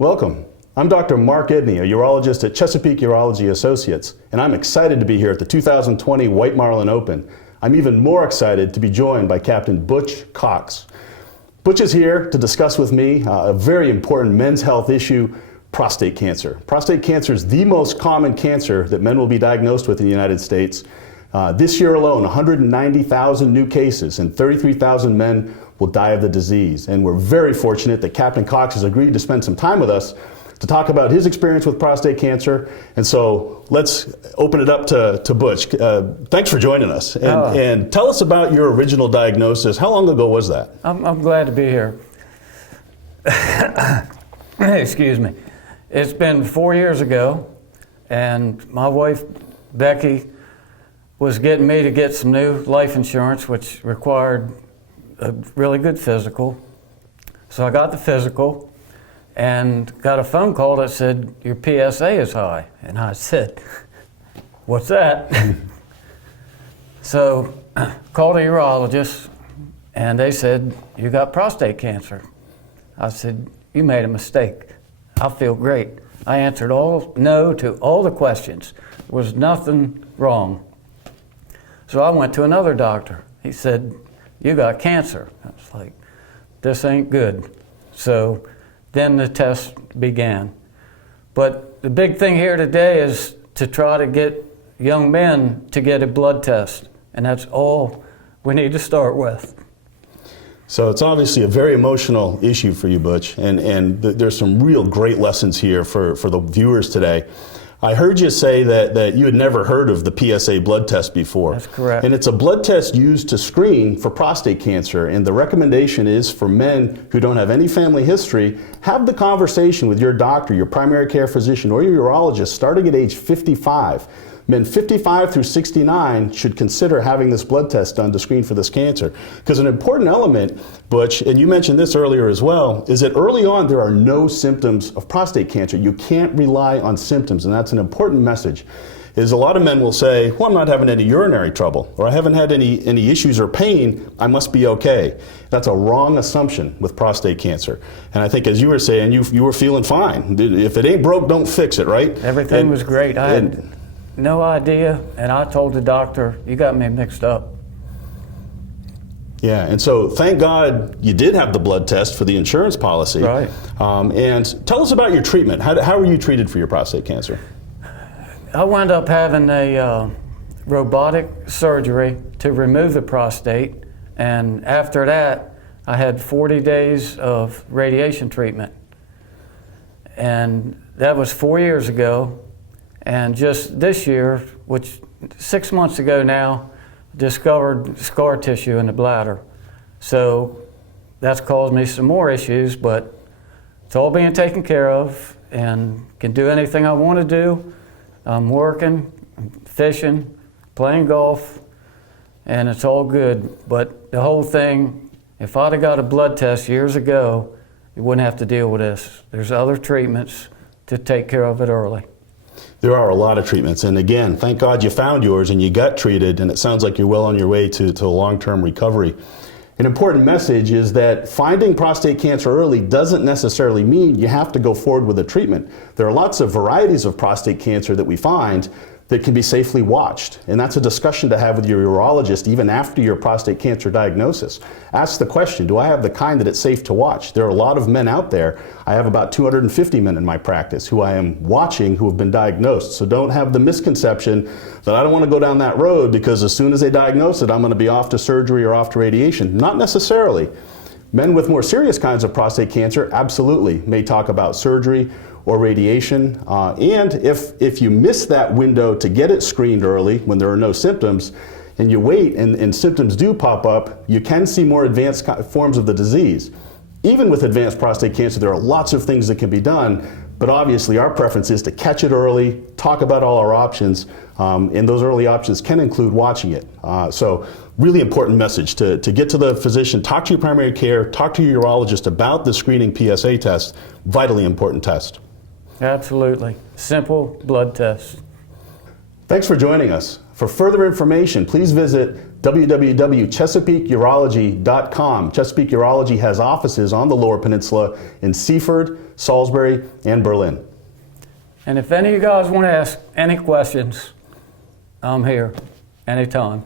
Welcome. I'm Dr. Mark Edney, a urologist at Chesapeake Urology Associates, and I'm excited to be here at the 2020 White Marlin Open. I'm even more excited to be joined by Captain Butch Cox. Butch is here to discuss with me a very important men's health issue, prostate cancer. Prostate cancer is the most common cancer that men will be diagnosed with in the United States. This year alone, 190,000 new cases and 33,000 men will die of the disease. And we're very fortunate that Captain Cox has agreed to spend some time with us to talk about his experience with prostate cancer. And so let's open it up to Butch. Thanks for joining us. And tell us about your original diagnosis. How long ago was that? I'm glad to be here. Excuse me. It's been 4 years ago, and my wife, Becky, was getting me to get some new life insurance, which required a really good physical. So I got the physical and got a phone call that said, your PSA is high. And I said, what's that? So called a urologist, and they said, you got prostate cancer. I said, you made a mistake. I feel great. I answered no to all the questions. There was nothing wrong. So I went to another doctor. He said, you got cancer. I was like, this ain't good. So then the test began. But the big thing here today is to try to get young men to get a blood test. And that's all we need to start with. So it's obviously a very emotional issue for you, Butch, and there's some real great lessons here for the viewers today. I heard you say that you had never heard of the PSA blood test before. That's correct. And it's a blood test used to screen for prostate cancer, and the recommendation is for men who don't have any family history, have the conversation with your doctor, your primary care physician, or your urologist starting at age 55. Men 55 through 69 should consider having this blood test done to screen for this cancer. Because an important element, Butch, and you mentioned this earlier as well, is that early on there are no symptoms of prostate cancer. You can't rely on symptoms, and that's an important message. Is a lot of men will say, well, I'm not having any urinary trouble, or I haven't had any issues or pain, I must be okay. That's a wrong assumption with prostate cancer. And I think, as you were saying, you were feeling fine. If it ain't broke, don't fix it, right? Everything was great. I had no idea, and I told the doctor, you got me mixed up. Yeah, and so thank God you did have the blood test for the insurance policy. Right. And tell us about your treatment. How were you treated for your prostate cancer? I wound up having a robotic surgery to remove the prostate, and after that, I had 40 days of radiation treatment. And that was 4 years ago. And just this year, which 6 months ago now, discovered scar tissue in the bladder. So that's caused me some more issues, but it's all being taken care of and can do anything I want to do. I'm working, fishing, playing golf, and it's all good. But the whole thing, if I'd have got a blood test years ago, you wouldn't have to deal with this. There's other treatments to take care of it early. There are a lot of treatments, and again, thank God you found yours and you got treated, and it sounds like you're well on your way to a long-term recovery. An important message is that finding prostate cancer early doesn't necessarily mean you have to go forward with a treatment. There are lots of varieties of prostate cancer that we find that can be safely watched, and that's a discussion to have with your urologist even after your prostate cancer diagnosis. Ask the question, do I have the kind that it's safe to watch? There are a lot of men out there. I have about 250 men in my practice who I am watching who have been diagnosed, so don't have the misconception that I don't want to go down that road because as soon as they diagnose it, I'm going to be off to surgery or off to radiation. Not necessarily. Men with more serious kinds of prostate cancer absolutely may talk about surgery or radiation. And if you miss that window to get it screened early when there are no symptoms, and you wait and symptoms do pop up, you can see more advanced forms of the disease. Even with advanced prostate cancer, there are lots of things that can be done, but obviously our preference is to catch it early, talk about all our options, and those early options can include watching it. So really important message to get to the physician, talk to your primary care, talk to your urologist about the screening PSA test, vitally important test. Absolutely. Simple blood test. Thanks for joining us. For further information, please visit www.chesapeakeurology.com. Chesapeake Urology has offices on the Lower Peninsula in Seaford, Salisbury, and Berlin. And if any of you guys want to ask any questions, I'm here anytime.